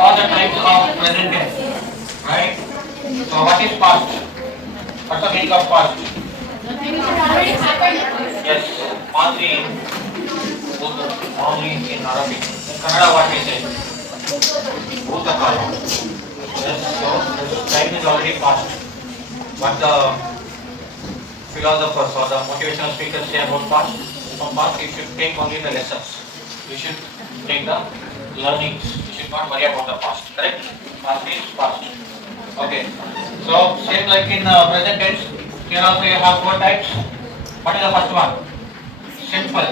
saw the types of present tense, right? So what is past? What's the meaning of past? Yes, Madri in Urdu, only in Arabic. In Kannada what we say? Bhutakala. Yes, so this time is already past. What the philosophers or the motivational speakers say about past? From past you should take only the lessons. You should take the learnings. You should not worry about the past. Correct? Past is past. Okay. So same like in present tense. Here also you have four types. What is the first one? Simple.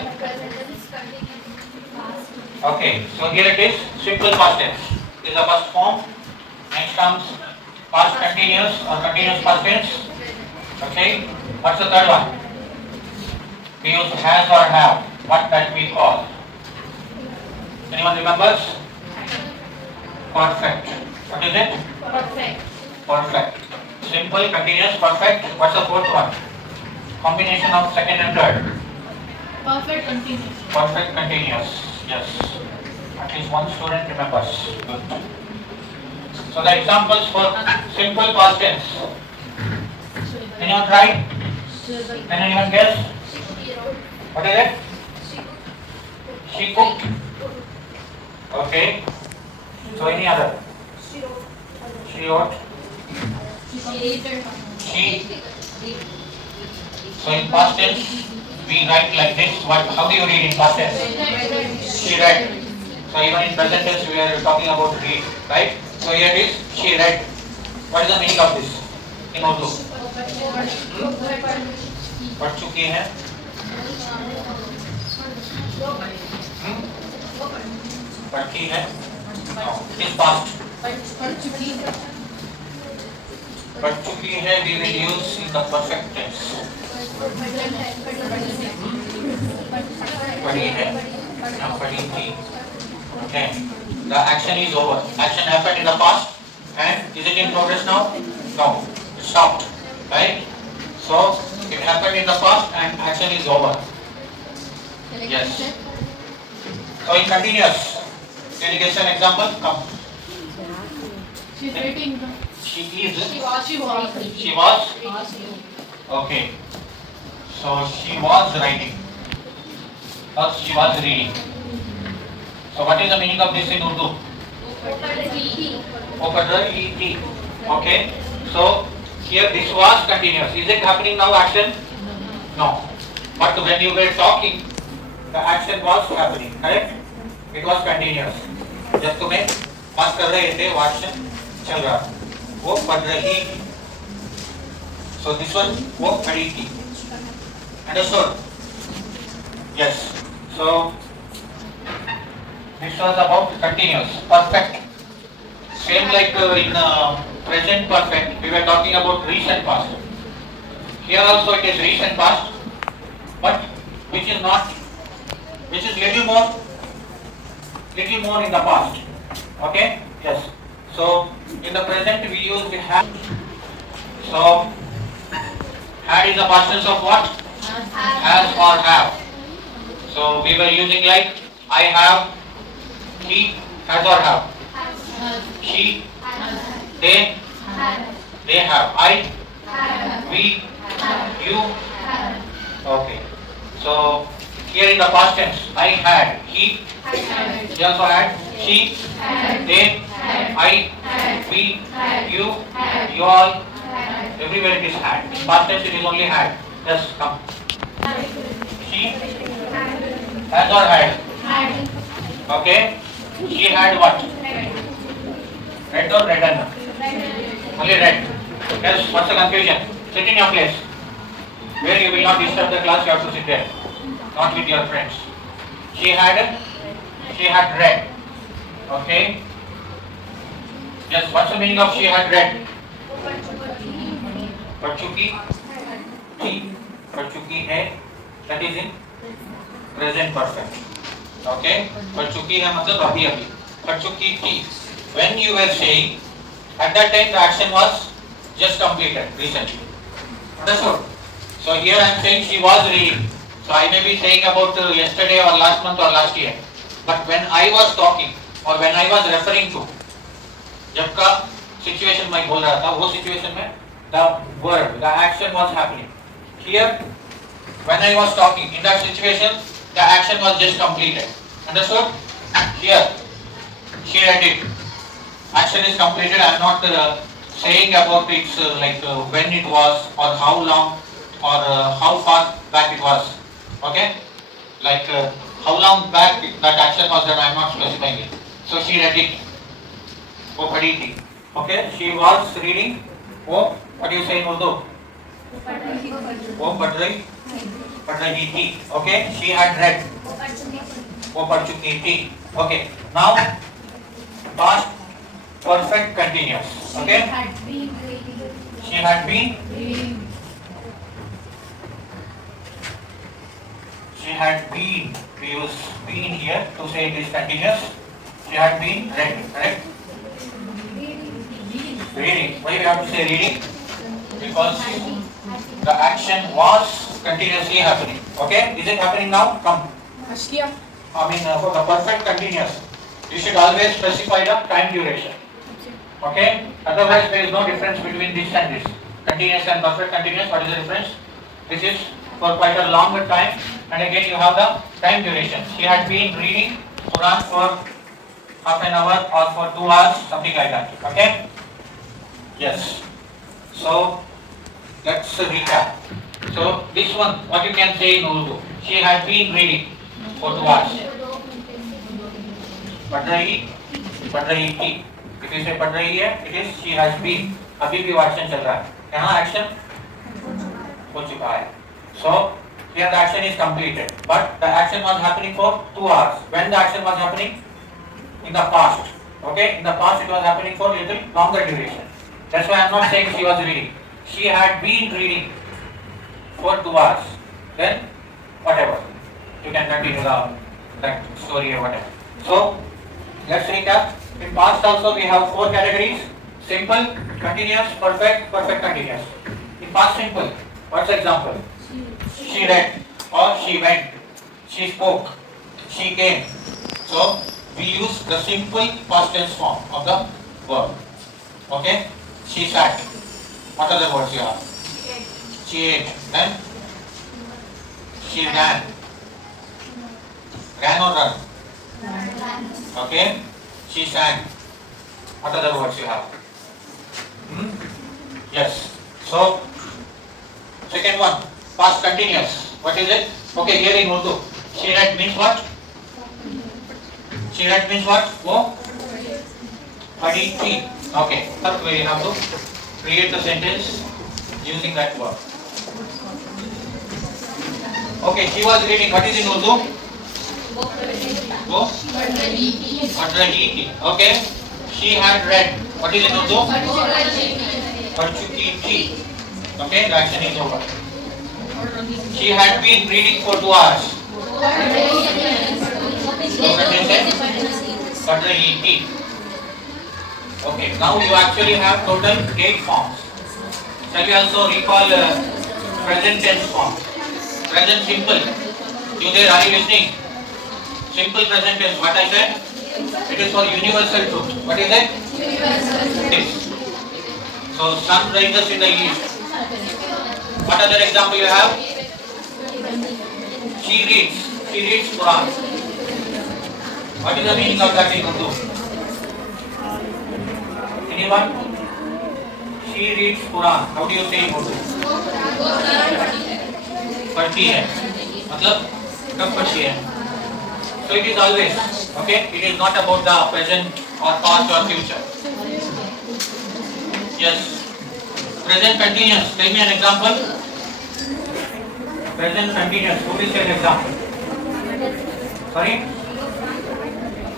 Okay. So here it is. Simple past tense. This is the first form. Next comes past continuous or continuous past tense. Okay. What's the third one? We use has or have. What that we call? Anyone remembers? Perfect. What is it? Perfect. Perfect. Simple, continuous, perfect. What's the fourth one? Combination of second and third. Perfect continuous. Perfect continuous. Yes. At least one student remembers. Good. So the examples for simple past tense. Anyone try? Can anyone guess? What is it? She cooked. Okay. So any other? She wrote. She. So in past tense, we write like this. What? How do you read in past tense? She read. So even in present tense, we are talking about read, right? So here it is. She read. What is the meaning of this in Urdu? पढ़ चुकी है? पढ़ती है? It is past. पढ़ चुकी है we will use in the perfect tense. पढ़ी है या पढ़ी थी. Okay. The action is over. Action happened in the past and is it in progress now? No. It stopped. Right? So it happened in the past and action is over. Yes. So in continuous, can you get an example? Come. She's waiting. She is. She was. She was. Okay. So she was writing. Or she was reading. So what is the meaning of this in Urdu? Opadra. Okay. So here this was continuous. Is it happening now action? No. But when you were talking, the action was happening. Correct? It was continuous. जब तुम्हें बात कर रहे थे वो action चल रहा था. वो पढ़ रही थी. So this one वो पढ़ी थी. Understood? Yes. So this was about continuous. Perfect. Same like in present perfect, we were talking about recent past. Here also it is recent past, but which is little more in the past. Okay? Yes. So in the present we use the have. So had is the past tense of what? Has or have. So we were using like I have, he has or have. She, they have. I, we, you. Okay. So here in the past tense, I had, he also had, she, they, I, we, you all. Everywhere it is had. In past tense it is only had. Just come. She has or had. Okay. She had what? Red or redden? Only red. Yes, what's the confusion? Sit in your place. Where you will not disturb the class, you have to sit there. Not with your friends. She had red. Okay. Yes, what's the meaning of she had red? पढ़ चुकी थी, पढ़ चुकी है. That is in present perfect. Okay. पढ़ चुकी है मतलब अभी अभी. पढ़ चुकी थी. When you were saying, at that time the action was just completed recently. Understood? So here I am saying she was reading. So I may be saying about yesterday or last month or last year. But when I was talking or when I was referring to, जब का situation मैं बोल रहा था वो situation में the word, the action was happening. Here, when I was talking, in that situation, the action was just completed. Understood? Here, she read it. Action is completed. I am not saying about it when it was or how long or how far back it was. Okay? How long back that action was done, I am not specifying it. So she read it. वो पढ़ी थी. Okay? She was reading. वो what do you say in Urdu? वो पढ़ रही थी. Okay? She had read. वो पढ़ चुकी थी. Okay. Now past perfect continuous. Okay? She had been. She had been. We use been here to say it is continuous. She had been read. Correct? Reading. Why we have to say reading? Because the action was continuously happening. Okay? Is it happening now? Come. For the perfect continuous, you should always specify the time duration. Okay? Otherwise, there is no difference between this and this. Continuous and perfect continuous. What is the difference? This is for quite a longer time, and again you have the time duration. She had been reading Quran for half an hour or for 2 hours, something like that. Okay? Yes. So let's recap. So this one, what you can say in Urdu? She had been reading for 2 hours. पढ़ रही थी. If you say पढ़ रही है, it is she has been. अभी भी action चल रहा है. यहाँ action हो चुका है. So here the action is completed, but the action was happening for 2 hours. When the action was happening? In the past. Okay, in the past it was happening for little longer duration. That's why I am not saying she was reading. She had been reading for 2 hours. Then whatever, you can continue that story or whatever. So let's recap. In past also we have 4 categories: simple, continuous, perfect, perfect continuous. In past simple, what's the example? She read, or she went, she spoke, she came. So we use the simple past tense form of the verb. Okay? She sat. What other words you have? She ate. Then she ran. Ran or run? Okay? She sang. What other words you have? Yes. So second one, past continuous. What is it? Okay, here in Urdu. She read means what? She read means what? वो पढ़ी थी. Okay. Now we have to create the sentence using that word. Okay, she was reading. What is in Urdu? वो पढ़ रही थी. Okay. She had read. What is in Urdu? पढ़ चुकी थी. Okay, the action is over. She had been reading for 2 hours. पढ़ रही थी. Okay, now you actually have total 8 forms. Shall we also recall present tense form? Present simple. You there, are you listening? Simple present tense. What I said? It is for universal truth. What is it? This. So sun rises in the east. What other example you have? She reads. She reads Quran. What is the meaning of that in Urdu? Anyone? She reads Quran. How do you say in Urdu? पढ़ती है. मतलब कब पढ़ती है? So it is always. Okay? It is not about the present or past or future. Yes. Present continuous. Tell me an example. Present continuous. Who will say an example? Sorry?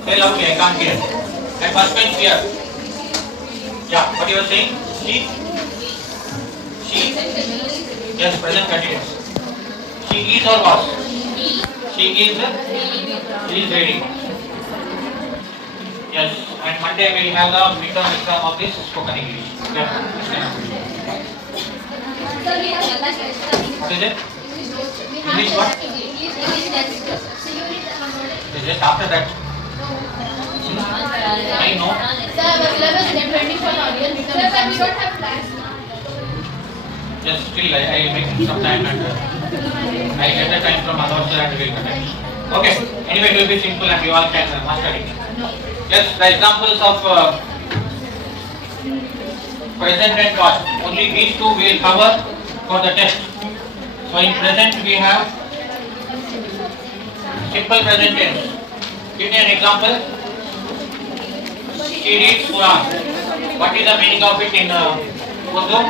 Say loudly. I can't hear. And first bench here. Yeah. What you were saying? She. Yes. Present continuous. She is or was? She is reading. Yes. And Monday we will have the midterm exam of this spoken English. Yeah. What is it? English what? Just after that. I know. They're waiting for the audience. Sir, but we don't have class now. Just still I will make some time and I get the time from others and we will connect. Okay. Anyway, it will be simple and you all can master it. Yes, the examples of present and past. Only these two we will cover for the test. So in present we have simple present tense. Give me an example. She reads Quran. What is the meaning of it in Urdu?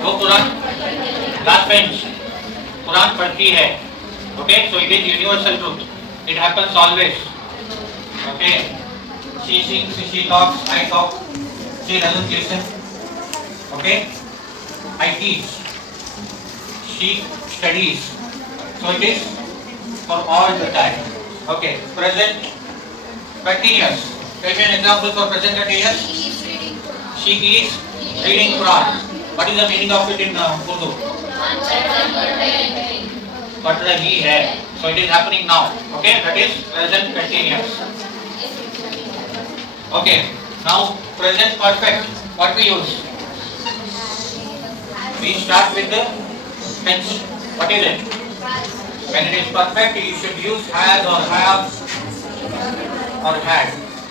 वो Quran last bench Quran पढ़ती है. Okay, so it is universal truth. It happens always. Okay, she sings, she talks, I talk. She doesn't listen. Okay, I teach. She studies. So it is for all the time. Okay, present continuous. Tell me an example for present continuous. She is reading Quran. What is the meaning of it in Urdu? पढ़ रही है. So it is happening now. Okay, that is present continuous. Okay, now present perfect. What we use? We start with the tense. What is it? When it is perfect, you should use has or have or had.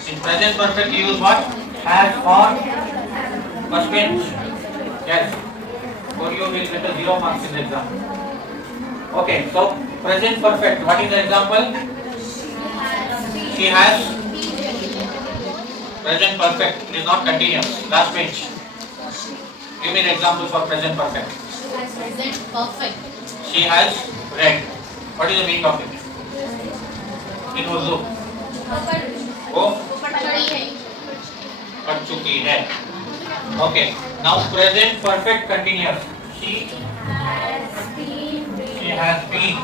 In present perfect, you use what? Has or past tense. Yes. For you will get a 0 marks in the exam. Okay, so present perfect. What is the example? She has. Present perfect. It is not continuous. Last page. Give me an example for present perfect. Present perfect. She has read. What is the meaning of it? In Urdu. वो पढ़ चुकी है. Okay. Now present perfect continuous. She has been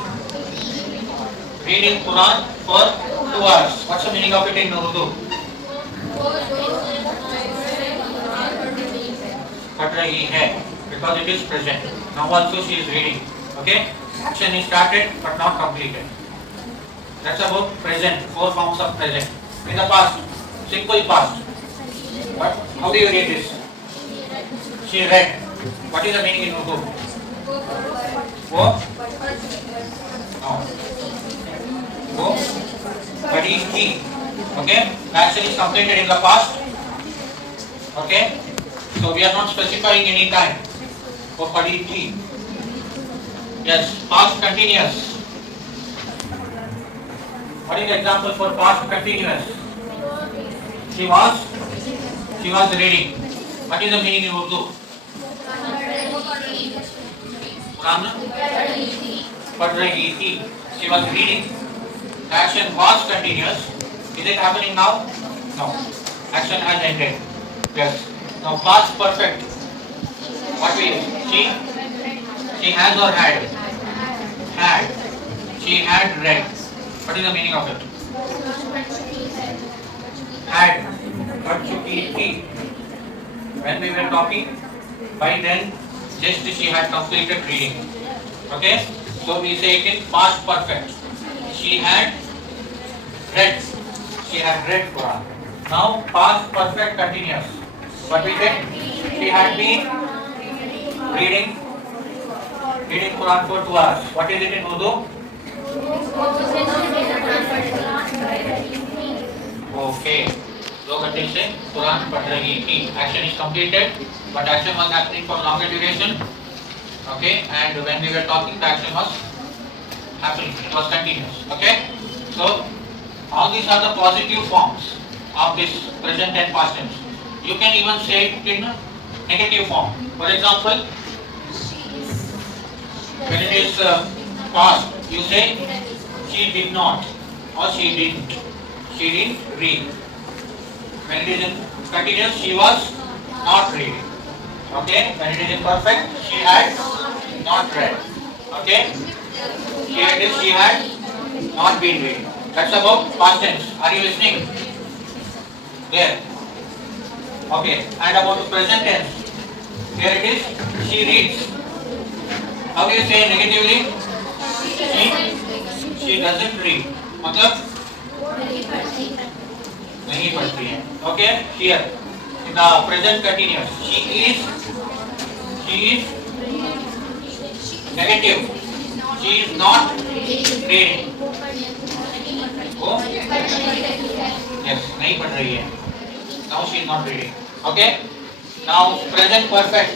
reading Quran for 2 hours. What's the meaning of it in Urdu? पढ़ रही है. Because it is present. Now also she is reading. Okay. Action is started but not completed. That's about present. 4 forms of present. In the past, simple past. What? How do you read this? She read. What is the meaning in Urdu? वो? No. वो पढ़ी थी. Okay. Action is completed in the past. Okay. So we are not specifying any time. वो पढ़ी थी. Yes. Past continuous. What is the example for past continuous? She was reading. What is the meaning in Urdu? Quran पढ़ रही थी. She was reading. Action was continuous. Is it happening now? No. Action has ended. Yes. Now past perfect. What we use? She has or had? Had. She had read. What is the meaning of it? Had. पढ़ चुकी थी. When we were talking, by then just she had completed reading. Okay, so we say it in past perfect. She had read. She had read Quran. Now past perfect continuous. What we say? She had been reading Quran for 2 hours. What is it in Urdu? Okay. 2 घंटे से कुरान पढ़ रही थी. Action is completed, but action was happening for longer duration. Okay, and when we were talking, the action was happening. It was continuous. Okay, so all these are the positive forms of this present and past tense. You can even say it in negative form. For example, when it is past, you say she did not or she didn't. She didn't read. When it is in continuous, she was not reading. Okay. When it is imperfect, she had not read. Okay. Here it is, she had not been reading. That's about past tense. Are you listening? There. Okay. And about the present tense. Here it is, she reads. How do you say negatively? She doesn't read. मतलब नहीं पढ़ती है. Okay, here in the present continuous, she is negative. She is not reading. वो yes नहीं पढ़ रही है. Now she is not reading. Okay. Now present perfect.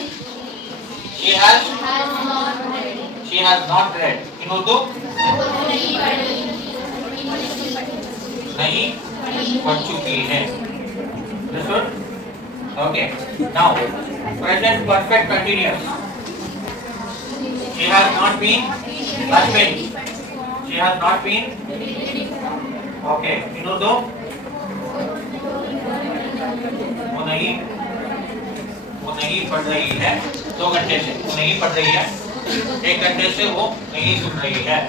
She has not read. In Urdu नहीं पढ़ चुकी है. Understood? Okay. Now present perfect continuous. She has not been husband. She has not been. Okay. In Urdu वो नहीं पढ़ रही है. 2 घंटे से वो नहीं पढ़ रही है. 1 घंटे से वो नहीं सुन रही है.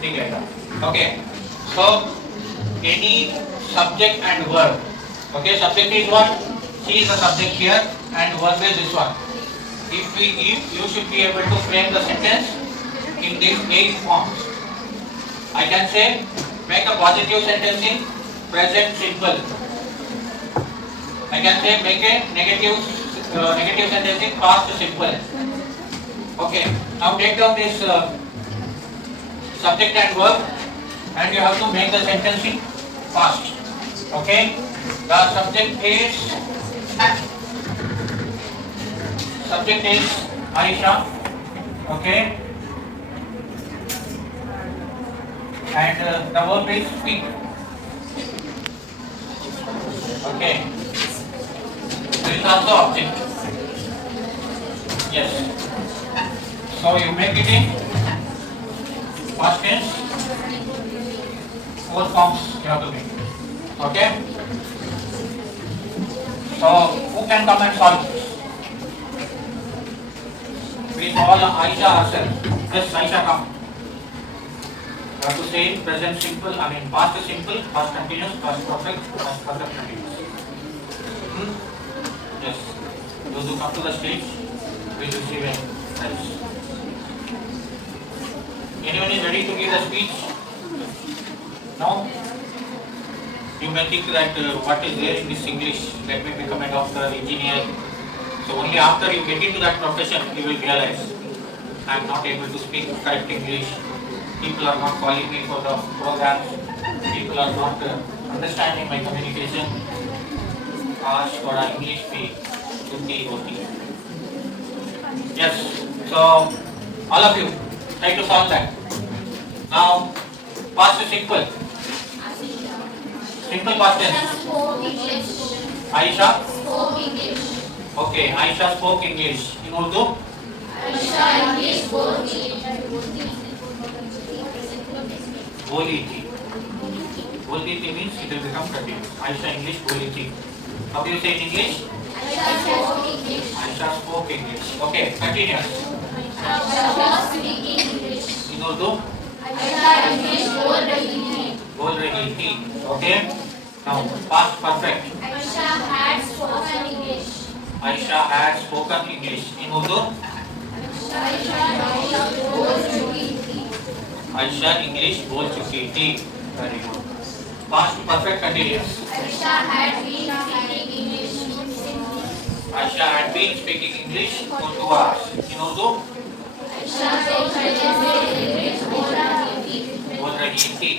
ठीक है. Okay. So any subject and verb. Okay. Subject is what? She is the subject here and verb is this one. If you should be able to frame the sentence in these 8 forms. I can say make a positive sentence in present simple. I can say make a negative sentence in past simple. Okay. Now take down this subject and verb, and you have to make the sentence in past. Okay. The subject is Aisha. Okay. And the verb is speak. Okay. There is also object. Yes. So you make it in past tense. 4 forms you have to make. Okay. So who can come and solve this? Please call Aisha herself. Yes, Aisha, come. You have to say in present simple, I mean past simple, past continuous, past perfect, past perfect continuous. Yes. Those who come to the stage will receive a prize. Anyone is ready to give the speech? No? You may think that what is there in this English? Let me become a doctor, engineer. So only after you get into that profession, you will realize I am not able to speak correct English. People are not calling me for the programs. People are not understanding my communication. आज थोड़ा English भी हिंदी होती है. Yes. So all of you try to solve that. Now past simple. Simple past tense. Aisha spoke English. Okay, Aisha spoke English. In Urdu? Aisha English spoke English. बोली थी. बोलती थी means it will become continuous. Aisha English बोली थी. How do you say in English? Aisha spoke English. Aisha spoke English. Okay, continuous. Aisha was speaking English. In Urdu? Aisha English बोल रही थी. बोल रही थी. Okay. Now past perfect. Aisha had spoken English. Aisha had spoken English. In Urdu? Aisha English बोल चुकी थी. Aisha English बोल चुकी थी. Very good. Past perfect continuous. Aisha had been speaking English. Aisha had been speaking English for 2 hours. In Urdu? Aisha English बोल रही थी. बोल रही थी.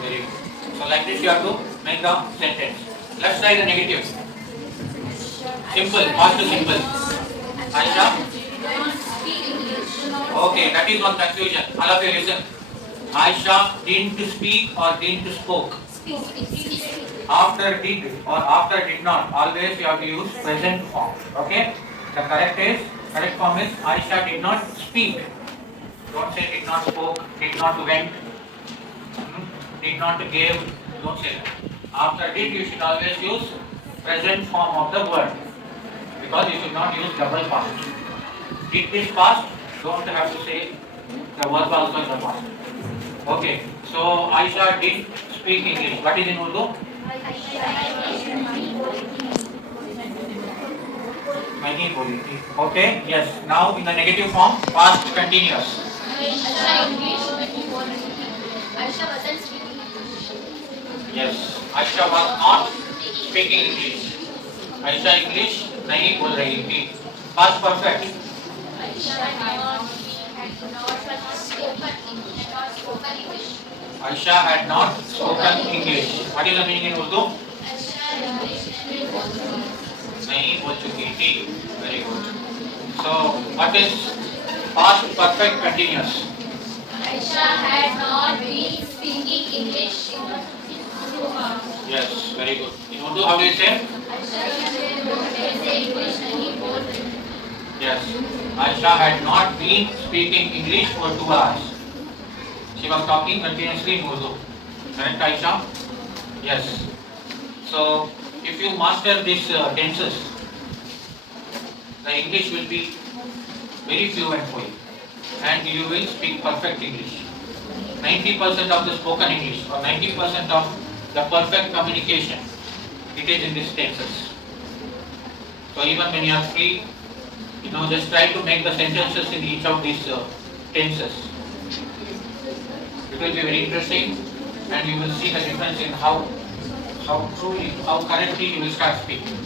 Very good. So like this you have to make the sentence. Let's try the negative. Simple, past simple. Aisha? Speak English. Okay, that is one confusion. All of you listen. Aisha didn't speak or didn't spoke. After did or after did not, always you have to use present form. Okay? The correct form is Aisha did not speak. Don't say did not spoke, did not went, did not gave. Don't say that. After did you should always use present form of the word, because you should not use double past. Did is past, don't have to say the verb also in the past. Okay, so Aisha did speak English. What is in Urdu? नहीं बोली थी. Okay, yes. Now in the negative form, past continuous. Aisha English बोल रही थी. Aisha wasn't speaking English. Yes. Aisha was not speaking English. Aisha English नहीं बोल रही थी. Past perfect. Aisha had not spoken English. Aisha had not spoken English. What is the meaning in Urdu? Aisha English नहीं बोल चुकी थी. Very good. So what is past perfect continuous? Aisha had not been speaking English. Yes, very good. In Urdu, how do you say? Aisha English नहीं बोल रही. Yes. Aisha had not been speaking English for 2 hours. She was talking continuously in Urdu. Correct, Aisha? Yes. So, if you master these tenses, the English will be very fluent for you, and you will speak perfect English. 90% of the spoken English, or 90% of the perfect communication, it is in these tenses. So even when you are free, just try to make the sentences in each of these tenses. It will be very interesting, and you will see the difference in how correctly you will start speaking.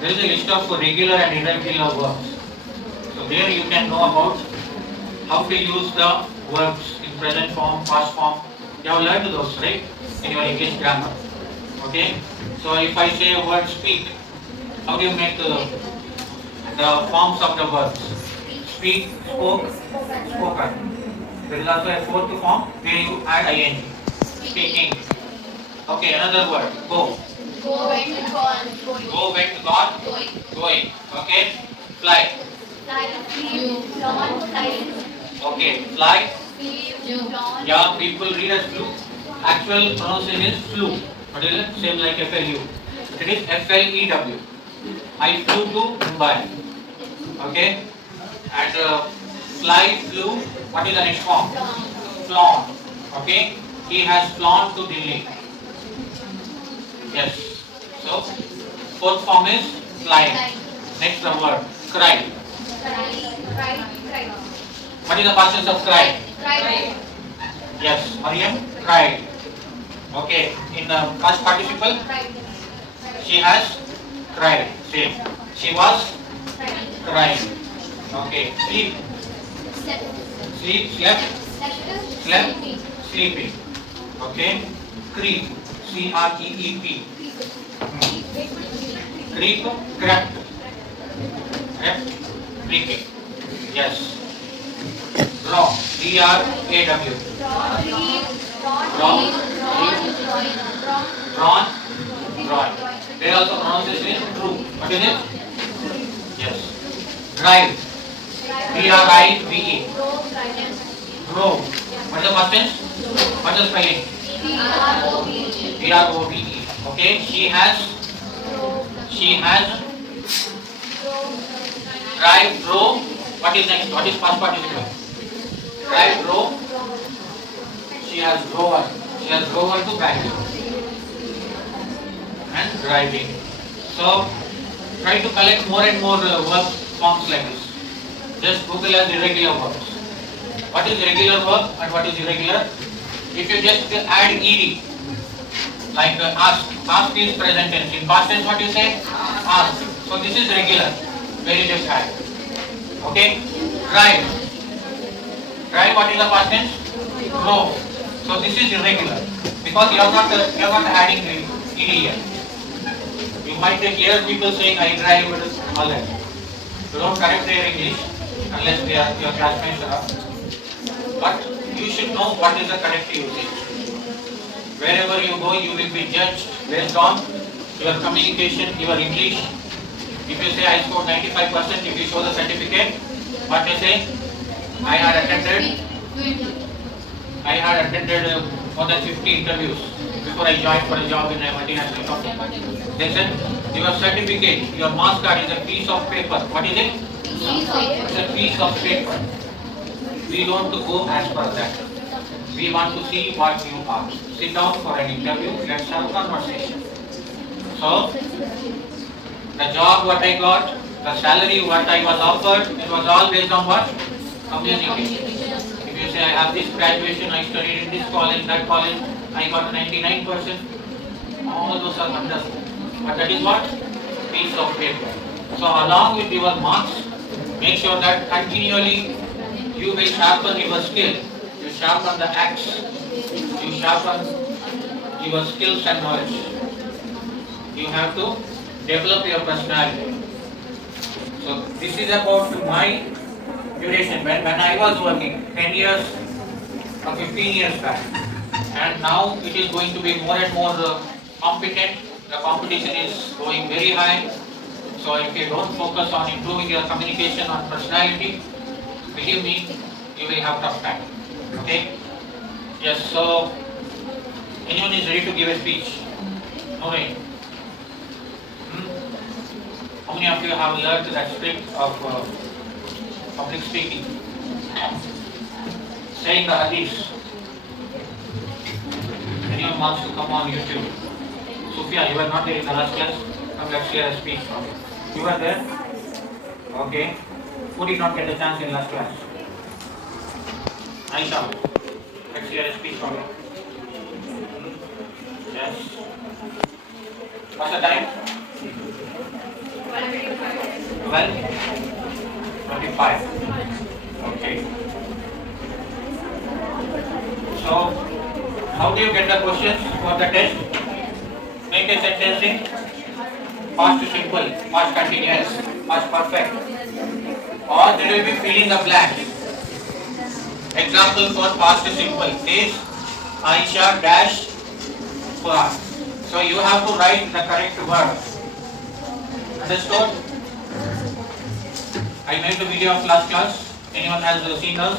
There is a list of regular and irregular verbs. So there you can know about how to use the verbs in present form, past form. You have learned those, right, in your English grammar. Okay. So if I say a word speak, how do you make the forms of the verbs? Speak, spoke, spoken. There is also a fourth form where you add ing. Speaking. Okay, another word. Go. Go went gone. Go, went, gone, Going. going. Okay. Fly. Fly. Flew. Flown. Flying. Okay. Fly. Flew. Flown. Yeah, people read as flew. Actual pronunciation is flew. What is it? Same like FLU. It is FLEW. I flew to Mumbai. Okay. And fly, flew. What is the next form? Flown. Okay. He has flown to Delhi. Yes. So, fourth form is flying. Next the word. Cry. Cry. What is the past tense of cry? Cry. Yes. Mariam cried. Okay. In the past participle, she has cried. Same. She was crying. Okay. Sleep. Sleep. Slept. Slept. Sleeping. Okay. Creep. CREEP. Creep. Crept. Crept. Creeping. Yes. Draw. DRAW. Drawn. Drawing. There also pronunciation is true. What is it? Yes. Drive. DRIVE. Drove. What is the past tense? What is the spelling? DROVE. Okay. She has drive, drove. What is next? What is past participle? Drive, drove. She has driven. She has driven to Bangalore. And driving. So try to collect more and more verb forms like this. Just Google as irregular verbs. What is regular verb and what is irregular? If you just add ed, like ask. Ask is present tense. In past tense, what you say? Ask. So this is regular, where you just add. Okay. Drive. Drive. What is the past tense? Drove. So this is irregular because you are not adding ed here. You might hear people saying I drive all that. You don't correct their English unless they are your classmates are. But you should know what is the correct usage. Wherever you go, you will be judged based on your communication, your English. If you say I scored 95%, if you show the certificate, what you say? I had attended more than 50 interviews before I joined for a job in a multinational company. They said your certificate, your marks card is a piece of paper. What is it? It's a piece of paper. We don't go as per that. We want to see what you are. Sit down for an interview. Let's have a conversation. So, the job what I got, the salary what I was offered, it was all based on what? Communication. If you say I have this graduation, I studied in this college, that college, I got 99%. All those are wonderful. But that is what? Piece of paper. So along with your marks, make sure that continually you will sharpen your skill. You sharpen the axe. You sharpen your skills and knowledge. You have to develop your personality. So this is about my duration. When I was working 10 years or 15 years back, and now it is going to be more and more competent. The competition is going very high. So if you don't focus on improving your communication and personality, believe me, you will have tough time. Okay? Yes, so anyone is ready to give a speech? No way. How many of you have learned that script of public speaking? Saying the hadith. Anyone wants to come on YouTube? Sophia, you were not there in the last class. Come, let's hear a speech from you. You were there? Okay. Who did not get a chance in last class? Aisha, let's hear a speech from you. Yes. What's the time? 12:25. Okay. So, how do you get the questions for the test? Make a sentence in past simple, past continuous, past perfect. Or there will be filling the blanks. Example for past simple is Aisha dash Quran. So you have to write the correct word. Understood? I made the video of last class. Anyone has seen us?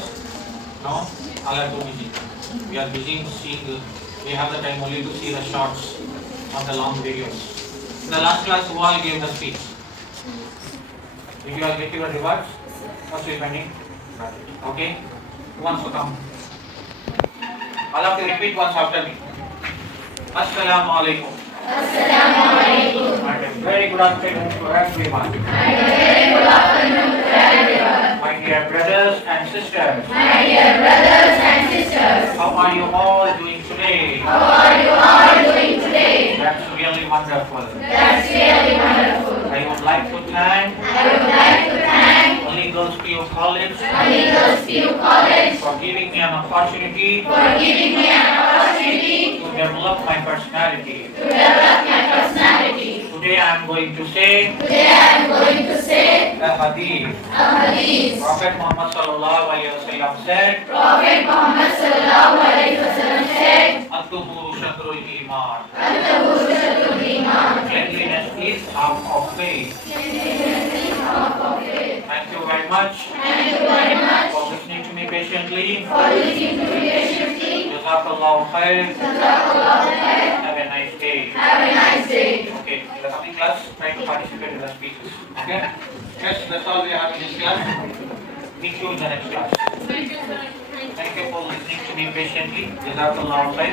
No? All are too busy. We are busy seeing, we have the time only to see the shorts on the long videos. In the last class, who all gave the speech? Did you all get your rewards? What's your pending? Okay? Who wants to come? All of you repeat once after me. Assalamu alaikum. Assalamu alaikum. And a very good afternoon to everyone. And a very good afternoon to everyone. My dear brothers and sisters. My dear brothers and sisters. How are you all doing today? How are you all doing today? That's really wonderful. That's really wonderful. I would like to thank Holy Ghost PU College Holy Ghost PU College for giving me an opportunity for giving me an opportunity to develop my personality. to develop my personality. Today I am going to say Today I am going to say the hadith. a hadith. Prophet Muhammad sallallahu alaihi wasallam said, Prophet Muhammad sallallahu alaihi wasallam said, "At-tuhuru shatrul iman." "At-tahuru shatrul iman." Cleanliness is half of faith. Thank you very much Thank you very much for listening to me patiently. for listening to me patiently. Jazakallahu khair. Jazakallahu khair. Have a nice day. Have a nice day. Okay, in the coming class, try to participate in the speeches. Okay? Yes, that's all we have in this class. Meet you in the next class. Thank you for listening to me patiently. Jazakallahu khair.